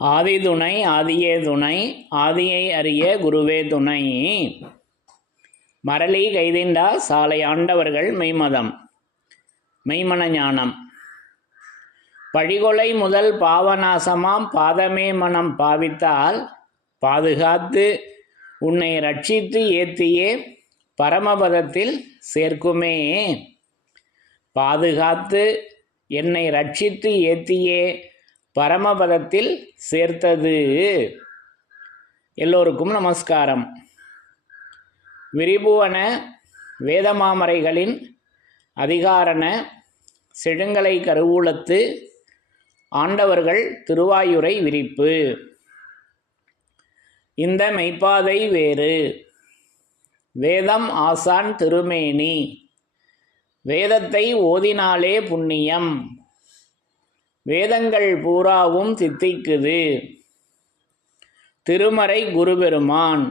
ஆதி துணை ஆதியே துணை ஆதியை அறிய குருவே துணை. மரளி கைதிண்டா சாலை ஆண்டவர்கள் மெய்மதம் மெய்மன ஞானம். பழிகொலை முதல் பாவநாசமாம் பாதமே மனம் பாவித்தால் பாதுகாத்து உன்னை ரட்சித்து ஏத்தியே பரமபதத்தில் சேர்க்குமே. பாதுகாத்து என்னை ரட்சித்து ஏத்தியே பரமபதத்தில் சேர்த்தது. எல்லோருக்கும் நமஸ்காரம். விரிபுவன வேதமாமரைகளின் அதிகாரண செழுங்கலை கருவூலத்து ஆண்டவர்கள் திருவாயுரை விரிப்பு. இந்த மெய்ப்பாதை வேறு வேதம் ஆசான் திருமேனி. வேதத்தை ஓதினாலே புண்ணியம். வேதங்கள் பூராவும் தித்திக்குது. திருமறை குரு பெருமான்.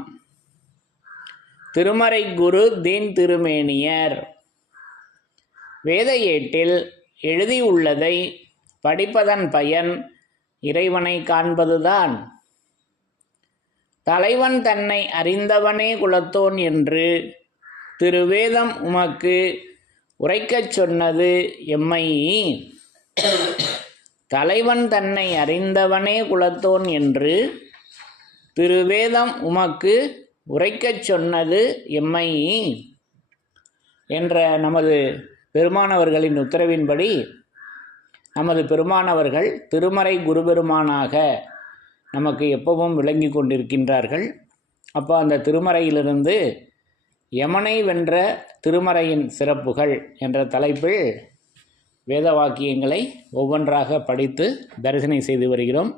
திருமறை குரு தீன் திருமேனியர். வேத ஏட்டில் எழுதியுள்ளதை படிப்பதன் பயன் இறைவனை காண்பதுதான். தலைவன் தன்னை அறிந்தவனே குலத்தோன் என்று திருவேதம் உமக்கு உரைக்கச் சொன்னது எம்மை. தலைவன் தன்னை அறிந்தவனே குலத்தோன் என்று திருவேதம் உமக்கு உரைக்கச் சொன்னது எம்மை என்ற நமது பெருமானவர்களின் உத்தரவின்படி நமது பெருமானவர்கள் திருமறை குருபெருமானாக நமக்கு எப்பவும் விளங்கி கொண்டிருக்கின்றார்கள். அப்போ அந்த திருமறையிலிருந்து யமனை வென்ற திருமறையின் சிறப்புகள் என்ற தலைப்பில் வேத வாக்கியங்களை ஒவ்வொன்றாக படித்து தரிசனை செய்து வருகிறோம்.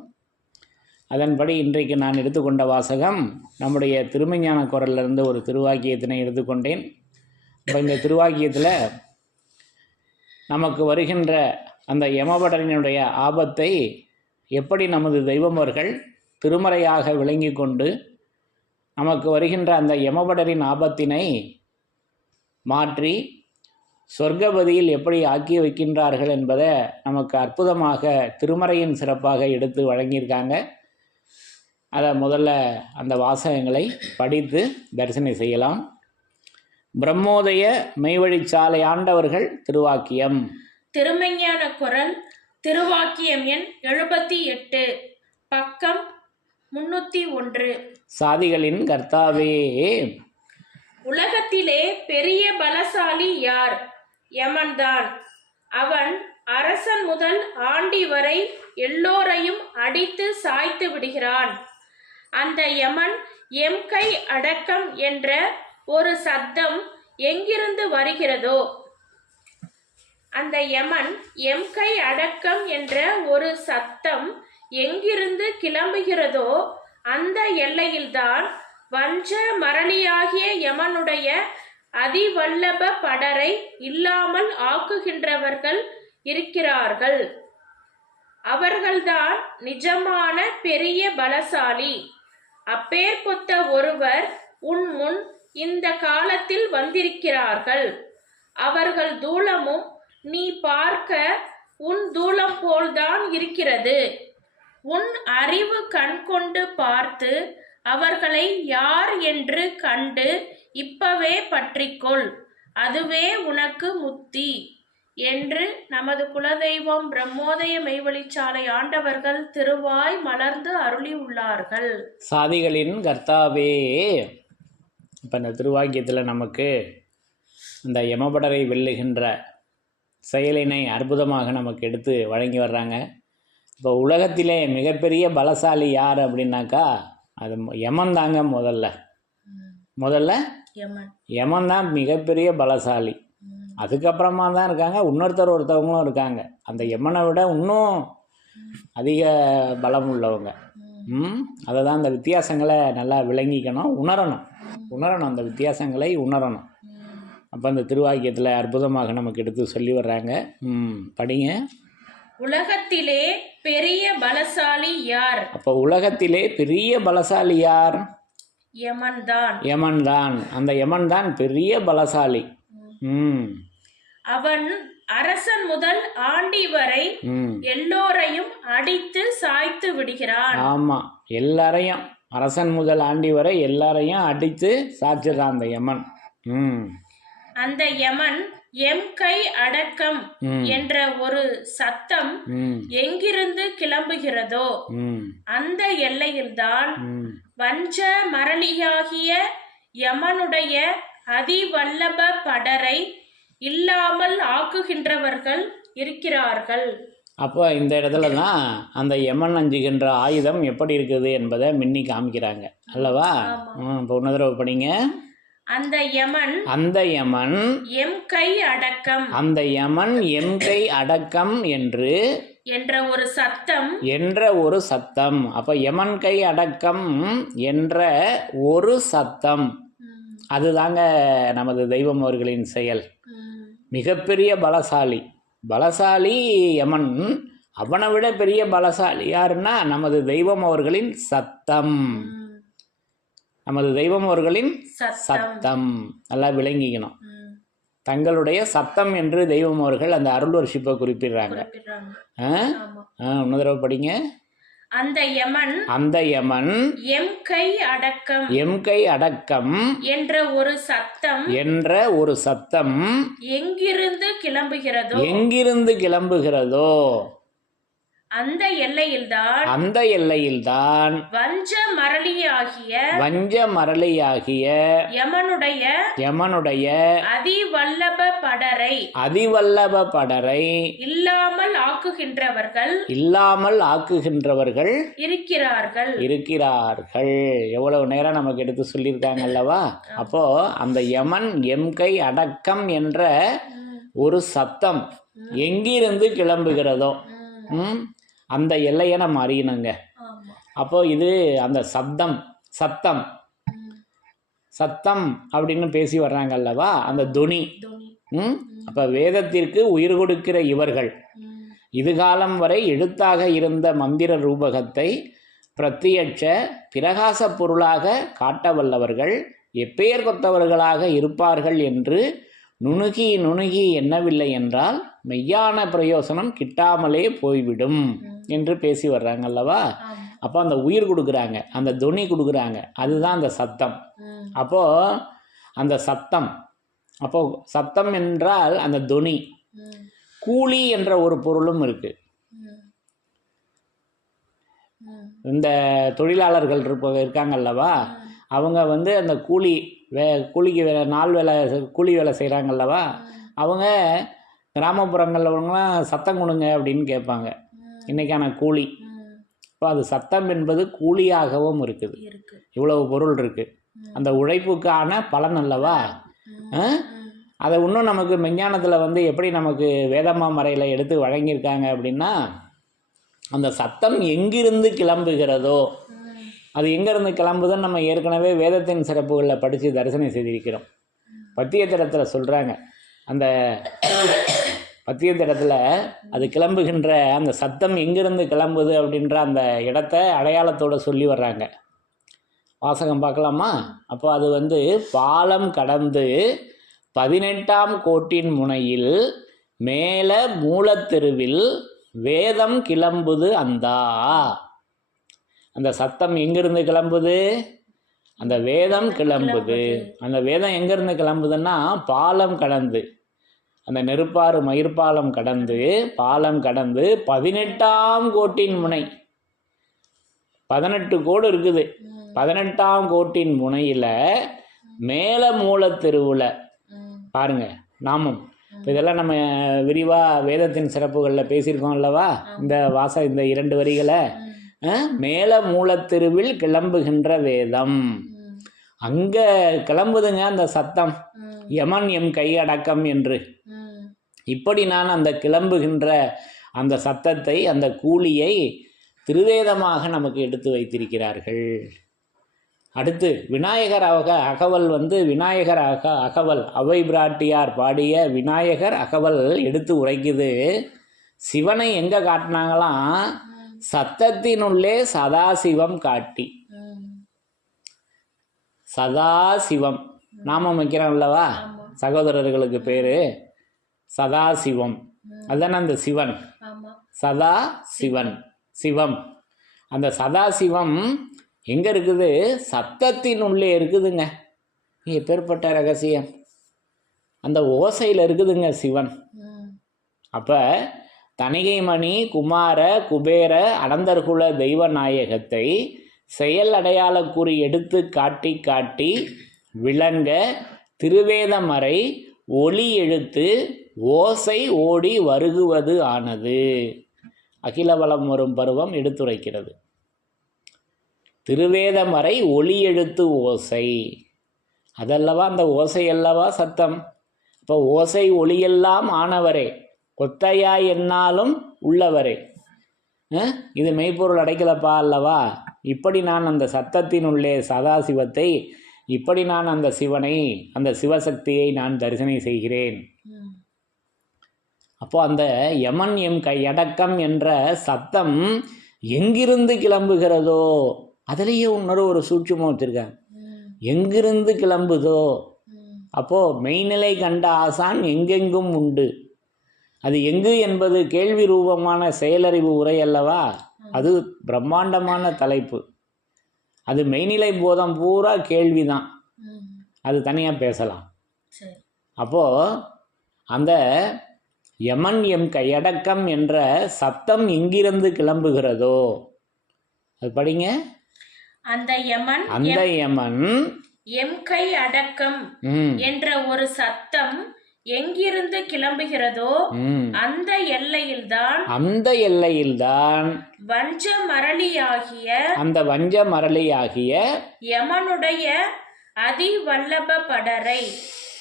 அதன்படி இன்றைக்கு நான் எடுத்துக்கொண்ட வாசகம் நம்முடைய திருமஞான குரலிலிருந்து ஒரு திருவாக்கியத்தினை எடுத்துக்கொண்டேன். இப்போ இந்த திருவாக்கியத்தில் நமக்கு வருகின்ற அந்த யமபடரினுடைய ஆபத்தை எப்படி நமது தெய்வமர்கள் திருமறையாக விளங்கி கொண்டு நமக்கு வருகின்ற அந்த யமபடரின் ஆபத்தினை மாற்றி சொர்க்கபதியில் எப்படி ஆக்கி வைக்கின்றார்கள் என்பதை நமக்கு அற்புதமாக திருமறையின் சிறப்பாக எடுத்து வழங்கியிருக்காங்க. அதை முதல்ல அந்த வாசகங்களை படித்து தரிசனை செய்யலாம். பிரம்மோதய மெய்வழிச்சாலை ஆண்டவர்கள் திருவாக்கியம். திருமெஞ்ஞான குரல் திருவாக்கியம் எண் 78 பக்கம் 301. சாதிகளின் கர்த்தாவே. உலகத்திலே பெரிய பலசாலி யார்? யமன்தான். அவன் அரசன் முதல் ஆண்டி வரை எல்லோரையும் அடித்து சாய்த்து விடுகிறான். அந்த யமன் எம் கை அடக்கம் என்ற ஒரு சத்தம் எங்கிருந்து வருகிறதோ, அந்த யமன் எம் கை அடக்கம் என்ற ஒரு சத்தம் எங்கிருந்து கிளம்புகிறதோ அந்த எல்லையில்தான் வஞ்ச மரளியாகிய யமனுடைய அதிவல்லப படரை இல்லாமல் ஆக்குகின்றவர்கள் இருக்கிறார்கள். அவர்கள்தான் நிஜமான பெரிய பலசாலி. அப்பேற்பட்ட ஒருவர் உன் முன் இந்த காலத்தில் வந்திருக்கிறார்கள். அவர்கள் தூலமும் நீ பார்க்க உன் தூலம் போல்தான் இருக்கிறது. உன் அறிவு கண் கொண்டு பார்த்து அவர்களை யார் என்று கண்டு இப்பவே பற்றிக்கொள். அதுவே உனக்கு முத்தி என்று நமது குலதெய்வம் பிரம்மோதய மெய்வழிச்சாலை ஆண்டவர்கள் திருவாய் மலர்ந்து அருளி உள்ளார்கள். சாதிகளின் கர்த்தாவே. இப்போ இந்த திருவாக்கியத்தில் நமக்கு இந்த யமபடரை வெல்லுகின்ற செயலினை அற்புதமாக நமக்கு எடுத்து வழங்கி வர்றாங்க. இப்போ உலகத்திலே மிகப்பெரிய பலசாலி யார் அப்படின்னாக்கா அது யமன் தாங்க. முதல்ல யமன் தான் மிகப்பெரிய பலசாலி. அதுக்கப்புறமா தான் இருக்காங்க ஒருத்தவங்களும் இருக்காங்க. அந்த யமனை விட இன்னும் அதிக பலம் உள்ளவங்க. அதை தான் அந்த வித்தியாசங்களை நல்லா விளங்கிக்கணும், உணரணும் அந்த வித்தியாசங்களை உணரணும். அப்போ அந்த திருவாக்கியத்தில் அற்புதமாக நமக்கு எடுத்து சொல்லி வர்றாங்க. படிங்க. உலகத்திலே பெரிய பலசாலி யார்? அப்போ உலகத்திலே பெரிய பலசாலி யார்? யமன் தான். அந்த யமன் தான் பெரிய பலசாலி. அவன் அரசன் முதல் ஆண்டி வரை எல்லோரையும் அடித்து சாய்த்து விடுகிறான். ஆமா, எல்லாரையும் அரசன் முதல் ஆண்டி வரை எல்லாரையும் அடித்து சாய்ச்சிடறான் அந்த யமன். அந்த யமன் எம் கை அடக்கம் என்ற ஒரு சத்தம் எங்கிருந்து கிளம்புகிறதோ அந்த எல்லையில்தான் வஞ்ச மரளியாகிய யமனுடைய அதிவல்லப படரை இல்லாமல் ஆக்குகின்றவர்கள் இருக்கிறார்கள். அப்போ இந்த இடத்துல தான் அந்த யமன் அஞ்சுகின்ற ஆயுதம் எப்படி இருக்குது என்பதை மின்னி காமிக்கிறாங்க அல்லவா? இப்போ இன்னொரு தடவை படிங்க. அந்த யமன் எம் கை அடக்கம், அந்த யமன் எம் கை அடக்கம் என்ற ஒரு சத்தம். அப்ப யமன் கை அடக்கம் என்ற ஒரு சத்தம், அதுதாங்க நமது தெய்வம் அவர்களின் செயல். மிகப்பெரிய பலசாலி யமன். அவனை விட பெரிய பலசாலி யாருன்னா நமது தெய்வம் அவர்களின் சத்தம். நமது தெய்வம் அவர்களின் சத்தம் நல்லா விளங்கிக்கணும். தங்களுடைய சத்தம் என்று தெய்வம் அவர்கள் அந்த அருள் வர்ஷிப்பை குறிப்பிடுறாங்க. இன்னொரு தடவை படிங்க. அந்த யமன் எம் கை அடக்கம் என்ற ஒரு சத்தம் எங்கிருந்து கிளம்புகிறதோ அந்த எல்லையில்தான் வஞ்ச மரளியாகிய யமனுடைய அதிவல்லப படரை இல்லாமல் ஆக்குகின்றவர்கள் இருக்கிறார்கள். எவ்வளவு நேரம் நமக்கு எடுத்து சொல்லியிருக்காங்க அல்லவா? அப்போ அந்த யமன் எம் கை அடக்கம் என்ற ஒரு சத்தம் எங்கிருந்து கிளம்புகிறதோ அந்த எல்லையை நம்ம அறியணுங்க. அப்போ இது அந்த சத்தம் அப்படின்னு பேசி வர்றாங்க அல்லவா, அந்த துணி. அப்ப வேதத்திற்கு உயிர் கொடுக்கிற இவர்கள் இதுகாலம் வரை எழுத்தாக இருந்த மந்திர ரூபகத்தை பிரத்யட்ச பிரகாச பொருளாக காட்ட வல்லவர்கள் எப்பெயர் கொத்தவர்களாக இருப்பார்கள் என்று நுணுகி எண்ணவில்லை என்றால் மெய்யான பிரயோசனம் கிட்டாமலே போய்விடும் என்று பேசி வர்றாங்க அல்லவா? அப்போ அந்த உயிர் கொடுக்குறாங்க, அந்த துணி கொடுக்குறாங்க, அதுதான் அந்த சத்தம். அப்போ அந்த சத்தம் என்றால் அந்த துணி. கூலி என்ற ஒரு பொருளும் இருக்கு. இந்த தொழிலாளர்கள் இருக்காங்க அல்லவா, அவங்க அந்த கூலிக்கு கூலி வேலை செய்கிறாங்க அல்லவா, அவங்க கிராமப்புறங்களில் உள்ளவங்களாம் சத்தம் கொடுங்க அப்படின்னு கேட்பாங்க. இன்றைக்கான கூலி. இப்போ அது சத்தம் என்பது கூலியாகவும் இருக்குது. இவ்வளவு பொருள் இருக்குது, அந்த உழைப்புக்கான பலன் அல்லவா. அதை இன்னும் நமக்கு மெஞ்ஞானத்தில் எப்படி நமக்கு வேதமா மறையில் எடுத்து வழங்கியிருக்காங்க அப்படின்னா, அந்த சத்தம் எங்கிருந்து கிளம்புகிறதோ, அது எங்கேருந்து கிளம்புதுன்னு நம்ம ஏற்கனவே வேதத்தின் சிறப்புகளில் படித்து தரிசனம் செய்திருக்கிறோம். பத்தியத்திடத்தில் சொல்கிறாங்க, அந்த பத்தியத்திடத்தில் அது கிளம்புகின்ற அந்த சத்தம் எங்கிருந்து கிளம்புது அப்படின்ற அந்த இடத்த அடையாளத்தோடு சொல்லி வர்றாங்க. வாசகம் பார்க்கலாமா? அப்போ அது பாலம் கடந்து 18ஆம் கோட்டின் முனையில் மேல மூலத்தெருவில் வேதம் கிளம்புது. அந்த சத்தம் எங்கிருந்து கிளம்புது? அந்த வேதம் கிளம்புது. அந்த வேதம் எங்கிருந்து கிளம்புதுன்னா பாலம் கடந்து, அந்த நெருப்பாறு மயிர்பாலம் கடந்து, பாலம் கடந்து 18ஆம் கோட்டின் முனை, 18 கோடு இருக்குது, 18ஆம் கோட்டின் முனையில் மேல மூலத்தெருவில் பாருங்க நாமம். இப்போ இதெல்லாம் நம்ம விரிவாக வேதத்தின் சிறப்புகளில் பேசியிருக்கோம் அல்லவா? இந்த இந்த 2 வரிகளை மேல மூலத்தெருவில் கிளம்புகின்ற வேதம், அங்கே கிளம்புதுங்க அந்த சத்தம். யமன் எம் கை அடக்கம் என்று. இப்படி நான் அந்த கிளம்புகின்ற அந்த சத்தத்தை, அந்த கூலியை திருவேதமாக நமக்கு எடுத்து வைத்திருக்கிறார்கள். அடுத்து விநாயகர் அகவல் விநாயகர் அகவல் அவை பிராட்டியார் பாடிய விநாயகர் அகவல் எடுத்து உரைக்குது. சிவனை எங்கே காட்டினாங்களாம்? சத்தத்தினுள்ளே சதாசிவம் காட்டி. சதாசிவம் நாமம் வைக்கிறோம் அல்லவா, சகோதரர்களுக்கு பேர் சதாசிவம். அதுதானே அந்த சிவன், ஆமா சதா சிவன், சிவம். அந்த சதா சிவம் எங்கே இருக்குது? சத்தத்தின் உள்ளே இருக்குதுங்க. எப்பேற்பட்ட ரகசியம்! அந்த ஓசையில் இருக்குதுங்க சிவன். அப்போ தணிகைமணி குமார குபேர அனந்தர்குல தெய்வ நாயகத்தை செயல் அடையாள குறி எடுத்து காட்டி காட்டி விளங்க திருவேதமறை ஒளி எழுத்து ஓசை ஓடி வருகுவது ஆனது. அகில வளம் வரும் பருவம் எடுத்துரைக்கிறது. திருவேதமறை ஒளி எழுத்து ஓசை, அதல்லவா அந்த ஓசை அல்லவா சத்தம். இப்போ ஓசை ஒளியெல்லாம் ஆனவரே, கொத்தையாய் என்னாலும் உள்ளவரே, இது மெய்ப்பொருள் அடைக்கலப்பா அல்லவா. இப்படி நான் அந்த சத்தத்தினுள்ளே சதாசிவத்தை, இப்படி நான் அந்த சிவனை, அந்த சிவசக்தியை நான் தரிசனை செய்கிறேன். அப்போ அந்த யமன் எம் கையடக்கம் என்ற சத்தம் எங்கிருந்து கிளம்புகிறதோ, அதிலேயே இன்னொரு ஒரு சூட்சுமம் வச்சுருக்காங்க. எங்கிருந்து கிளம்புதோ, அப்போது மெய்நிலை கண்ட ஆசான் எங்கெங்கும் உண்டு. அது எங்கு என்பது கேள்வி ரூபமான செயலறிவு உரை அல்லவா. அது பிரம்மாண்டமான தலைப்பு. அது மெய்நிலை போதம் பூரா கேள்வி தான். அது தனியாக பேசலாம். அப்போது அந்த யமன் எம் கையடக்கம் என்ற சத்தம் எங்கிருந்து கிளம்புகிறதோ, அது படிங்க. அந்த யமன் எம் கை அடக்கம் என்ற ஒரு சத்தம் எங்கிருந்து கிளம்புகிறதோ அந்த எல்லையில்தான் வஞ்ச மரளியாகிய யமனுடைய அதிவல்லப படரை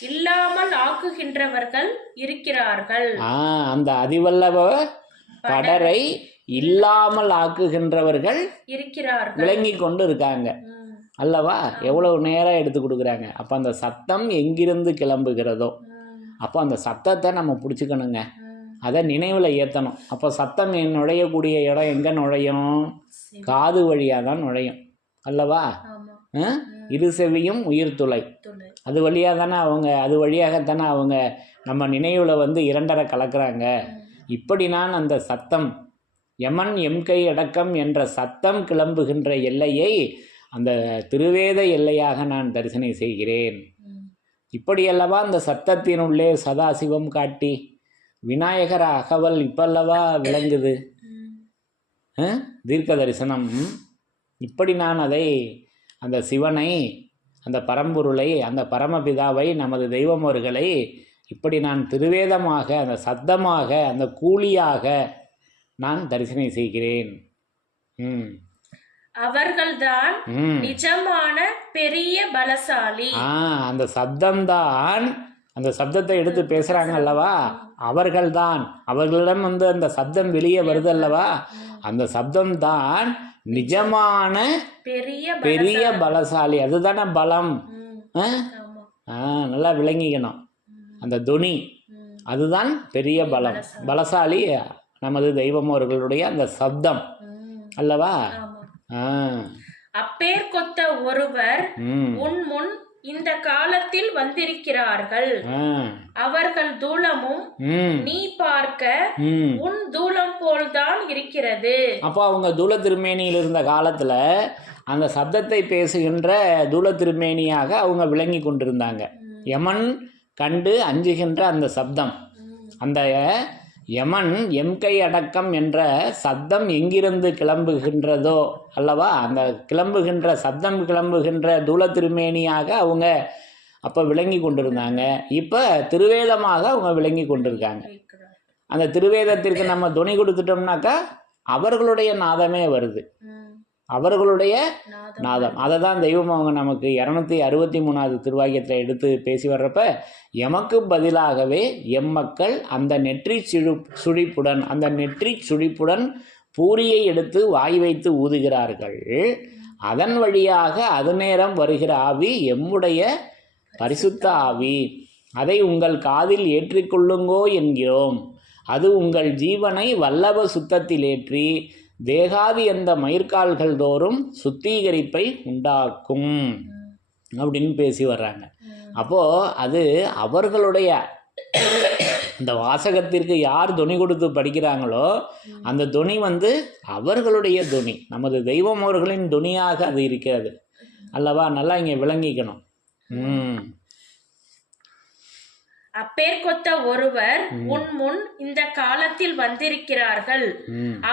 இல்லாமல் ஆக்குகின்றவர்கள் இருக்கிறார்கள். அந்த அதிவல்லப படரை இல்லாமல் ஆக்குகின்றவர்கள் விளங்கி கொண்டு இருக்காங்க அல்லவா. எவ்வளவு நேரம் எடுத்து கொடுக்குறாங்க. அப்போ அந்த சத்தம் எங்கிருந்து கிளம்புகிறதோ, அப்போ அந்த சத்தத்தை நம்ம பிடிச்சிக்கணுங்க. அதை நினைவில் ஏற்றணும். அப்போ சத்தம் நுழையக்கூடிய இடம் எங்கே நுழையும்? காது வழியாக தான் நுழையும் அல்லவா. இரு செவியும் உயிர் துளை, அது வழியாக தானே அது வழியாகத்தானே அவங்க நம்ம நினைவில் வந்து இரண்டரை கலக்கிறாங்க. இப்படி நான் அந்த சத்தம் யமன் எம் கை அடக்கம் என்ற சத்தம் கிளம்புகின்ற எல்லையை அந்த திருவேத எல்லையாக நான் தரிசனை செய்கிறேன். இப்படியல்லவா அந்த சத்தத்தினுள்ளே சதாசிவம் காட்டி விநாயகர் அகவல் இப்பல்லவா விளங்குது. தீர்க்க தரிசனம். இப்படி நான் அதை, அந்த சிவனை, அந்த பரம்பொருளை, அந்த பரமபிதாவை, நமது தெய்வமோர்களை இப்படி நான் திருவேதமாக, அந்த சத்தமாக, அந்த கூலியாக நான் தரிசனை செய்கிறேன். அவர்கள்தான் நிஜமான பெரிய பலசாலி. அந்த சப்தம்தான், அந்த சப்தத்தை எடுத்து பேசுறாங்க அல்லவா, அவர்கள்தான். அவர்களிடம் வந்து அந்த சப்தம் வெளியே வருது அல்லவா, அந்த சப்தம் தான் நிஜமான பெரிய பலசாலி. அதுதானே பலம். நல்லா விளங்கிக்கணும். அந்த துணி அதுதான் பெரிய பலம். பலசாலி நமது தெய்வமோர்களுடைய அந்த சப்தம் அல்லவா. அப்பேர் கொத்த ஒருவர் உன் முன் இந்த காலத்தில் வந்திருக்கிறார்கள். அவர்கள் தூலமும் நீ பார்க்க உன் தூலம் போல்தான் இருக்கிறது. அப்போ அவங்க தூல திருமேனியில் இருந்த காலத்துல அந்த சப்தத்தை பேசுகின்ற தூல திருமேனியாக அவங்க விளங்கி கொண்டிருந்தாங்க. யமன் கண்டு அஞ்சுகின்ற அந்த சப்தம், அந்த யமன் எம் கை அடக்கம் என்ற சப்தம் எங்கிருந்து கிளம்புகின்றதோ அல்லவா, அந்த கிளம்புகின்ற சப்தம் கிளம்புகின்ற தூல திருமேனியாக அவங்க அப்போ விளங்கி கொண்டிருந்தாங்க. இப்போ திருவேதமாக அவங்க விளங்கி கொண்டிருக்காங்க. அந்த திருவேதத்திற்கு நம்ம துணை கொடுத்துட்டோம்னாக்கா அவர்களுடைய நாதமே வருது, அவர்களுடைய நாதம். அதை தான் தெய்வம் அவங்க நமக்கு 263வது திருவாக்கியத்தில் எடுத்து பேசி வர்றப்ப, எமக்கு பதிலாகவே எம்மக்கள் அந்த நெற்றி சுழிப்புடன், அந்த நெற்றி சுழிப்புடன் பூரியை எடுத்து வாய் வைத்து ஊதுகிறார்கள். அதன் வழியாக அது நேரம் வருகிற ஆவி எம்முடைய பரிசுத்த ஆவி. அதை உங்கள் காதில் ஏற்றிக்கொள்ளுங்கோ என்கிறோம். அது உங்கள் ஜீவனை வல்லப சுத்தத்தில் ஏற்றி தேகாதி எந்த மயிர்கால்கள் தோறும் சுத்திகரிப்பை உண்டாக்கும் அப்படின்னு பேசி வர்றாங்க. அப்போது அது அவர்களுடைய இந்த வாசகத்திற்கு யார் துணி கொடுத்து படிக்கிறாங்களோ அந்த துணி வந்து அவர்களுடைய துணி, நமது தெய்வம் அவர்களின் துணியாக அது இருக்கிறது அல்லவா? நல்லா இங்கே விளங்கிக்கணும். அப்பேர்க்கொத்த ஒருவர் உன் முன் இந்த காலத்தில் வந்திருக்கிறார்கள்.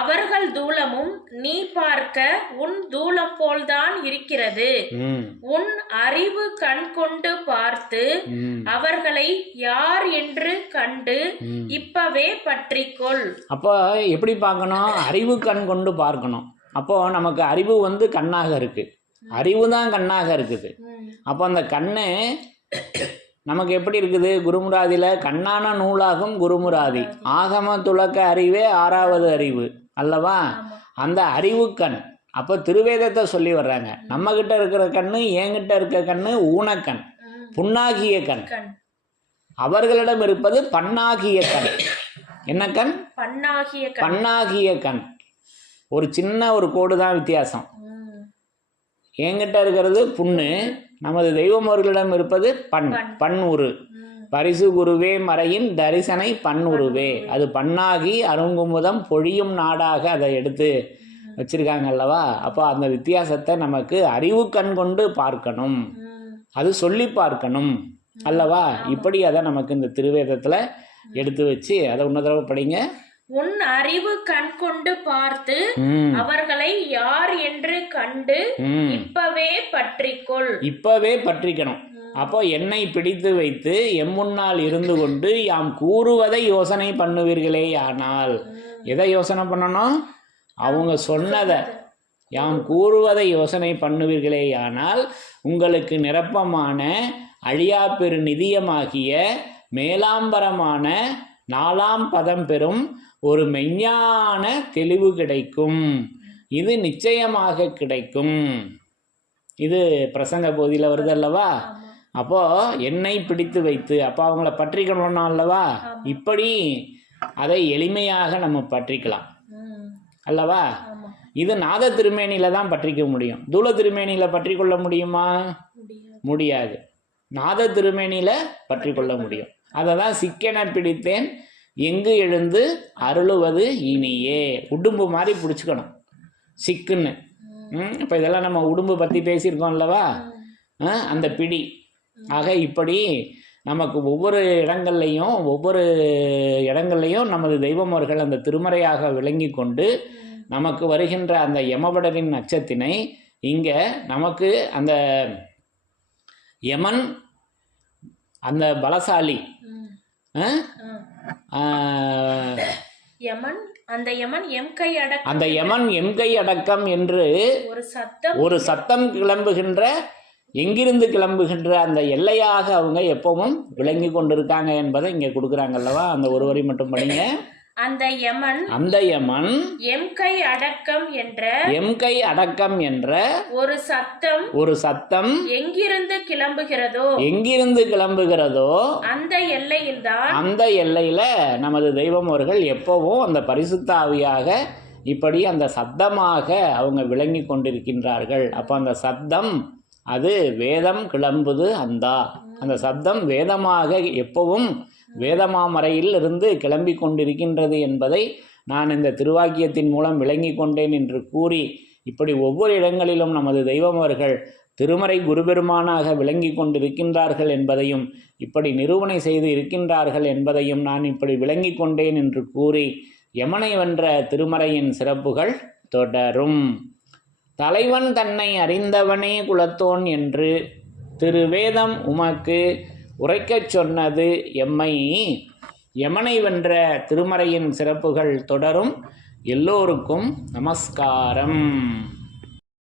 அவர்கள் தூலமும் நீ பார்க்க உன் தூலம் போல்தான் இருக்கிறது. உன் அறிவு கண் கொண்டு பார்த்து அவர்களை யார் என்று கண்டு இப்பவே பற்றிக்கொள். அப்போ எப்படி பார்க்கணும்? அறிவு கண் கொண்டு பார்க்கணும். அப்போ நமக்கு அறிவு வந்து கண்ணாக இருக்கு, அறிவு தான் கண்ணாக இருக்குது. அப்போ அந்த கண்ணு நமக்கு எப்படி இருக்குது? குருமுராதியில் கண்ணான நூலாகும் குருமுராதி, ஆகம துலக்க அறிவே ஆறாவது அறிவு அல்லவா? அந்த அறிவு கண். அப்போ திருவேதத்தை சொல்லி வர்றாங்க. நம்மகிட்ட இருக்கிற கண்ணு, என்கிட்ட இருக்கிற கண்ணு ஊனக்கண், புண்ணாகிய கண். அவர்களிடம் இருப்பது பண்ணாகிய கண். என்ன கண்? பண்ணாகிய கண். ஒரு சின்ன ஒரு கோடு தான் வித்தியாசம். என்கிட்ட இருக்கிறது புண்ணு, நமது தெய்வம் அவர்களிடம் இருப்பது பன்னுரு. பரிசு குருவே மறையின் தரிசனை பன்னுருவே. அது பண்ணாகி அருங்குமுதம் பொழியும் நாடாக அதை எடுத்து வச்சிருக்காங்க அல்லவா? அப்போ அந்த வித்தியாசத்தை நமக்கு அறிவு கண் கொண்டு பார்க்கணும், அது சொல்லி பார்க்கணும் அல்லவா? இப்படி அதை நமக்கு இந்த திருவேதத்தில் எடுத்து வச்சு அதை இன்னொரு படிங்க. உன் அறிவு கண் கொண்டு பார்த்து அவர்களை யார் என்று கண்டு இப்பவே பற்றிக்கொள். இப்பவே பற்றிக்கணும். அப்போ என்னை பிடித்து வைத்து எம்முன்னால் இருந்து கொண்டு யாம் கூறுவதை யோசனை பண்ணுவீர்களே. ஆனால் எதை யோசனை பண்ணணும்? அவங்க சொன்னதை யாம் கூறுவதை யோசனை பண்ணுவீர்களே. ஆனால் உங்களுக்கு நிரப்பமான அழியா பெரு நிதியமாகிய மேலாம்பரமான 4ஆம் பதம் பெறும் ஒரு மெஞ்ஞான தெளிவு கிடைக்கும். இது நிச்சயமாக கிடைக்கும். இது பிரசங்க போதியில் வருது அல்லவா? அப்போ என்னை பிடித்து வைத்து, அப்போ அவங்கள பற்றிக்கணும்னா அல்லவா? இப்படி அதை எளிமையாக நம்ம பற்றிக்கலாம் அல்லவா? இது நாத திருமேனியில தான் பற்றிக்க முடியும். தூல திருமேனியில பற்றி கொள்ள முடியுமா? முடியாது. நாத திருமேனியில பற்றி கொள்ள முடியும். அதை தான் சிக்கென பிடித்தேன் எங்கு எழுந்து அருளுவது இனியே. உடும்பு மாதிரி பிடிச்சிக்கணும் சிக்குன்னு. இப்போ இதெல்லாம் நம்ம உடும்பு பற்றி பேசியிருக்கோம் அல்லவா? அந்த பிடி. ஆக இப்படி நமக்கு ஒவ்வொரு இடங்கள்லையும் நமது தெய்வமர்கள் அந்த திருமறையாக விளங்கி கொண்டு நமக்கு வருகின்ற அந்த யமபடரின் அச்சத்தினை இங்கே நமக்கு அந்த யமன் அந்த பலசாலி அந்த யமன் எம் கை அடக்கம் என்று ஒரு சத்தம் கிளம்புகின்ற, எங்கிருந்து கிளம்புகின்ற அந்த எல்லையாக அவங்க எப்பவும் விளங்கி கொண்டிருக்காங்க என்பதை இங்கே கொடுக்குறாங்க அல்லவா? அந்த ஒரு வரி மட்டும் படிங்க. அந்த யமன் எம் கை அடக்கம் என்ற ஒரு சத்தம் எங்கிருந்து கிளம்புகிறதோ அந்த எல்லையில நமது தெய்வம் அவர்கள் எப்பவும் அந்த பரிசுத்த ஆவியாக இப்படி அந்த சத்தமாக அவங்க விளங்கி கொண்டிருக்கின்றார்கள். அப்போ அந்த சத்தம் அது வேதம் கிளம்புது. அந்த சப்தம் வேதமாக எப்பவும் வேதமாமறையில் இருந்து கிளம்பி கொண்டிருக்கின்றது என்பதை நான் இந்த திருவாக்கியத்தின் மூலம் விளங்கி கொண்டேன் என்று கூறி, இப்படி ஒவ்வொரு இடங்களிலும் நமது தெய்வம் அவர்கள் திருமறை குருபெருமானாக விளங்கி கொண்டிருக்கின்றார்கள் என்பதையும் இப்படி நிரூபணை செய்து இருக்கின்றார்கள் என்பதையும் நான் இப்படி விளங்கி கொண்டேன் என்று கூறி, யமனை வென்ற திருமறையின் சிறப்புகள் தொடரும். தலைவன் தன்னை அறிந்தவனே குலத்தோன் என்று திருவேதம் உமக்கு உரைக்கச் சொன்னது எம்மை. யமனை வென்ற திருமறையின் சிறப்புகள் தொடரும். எல்லோருக்கும் நமஸ்காரம்.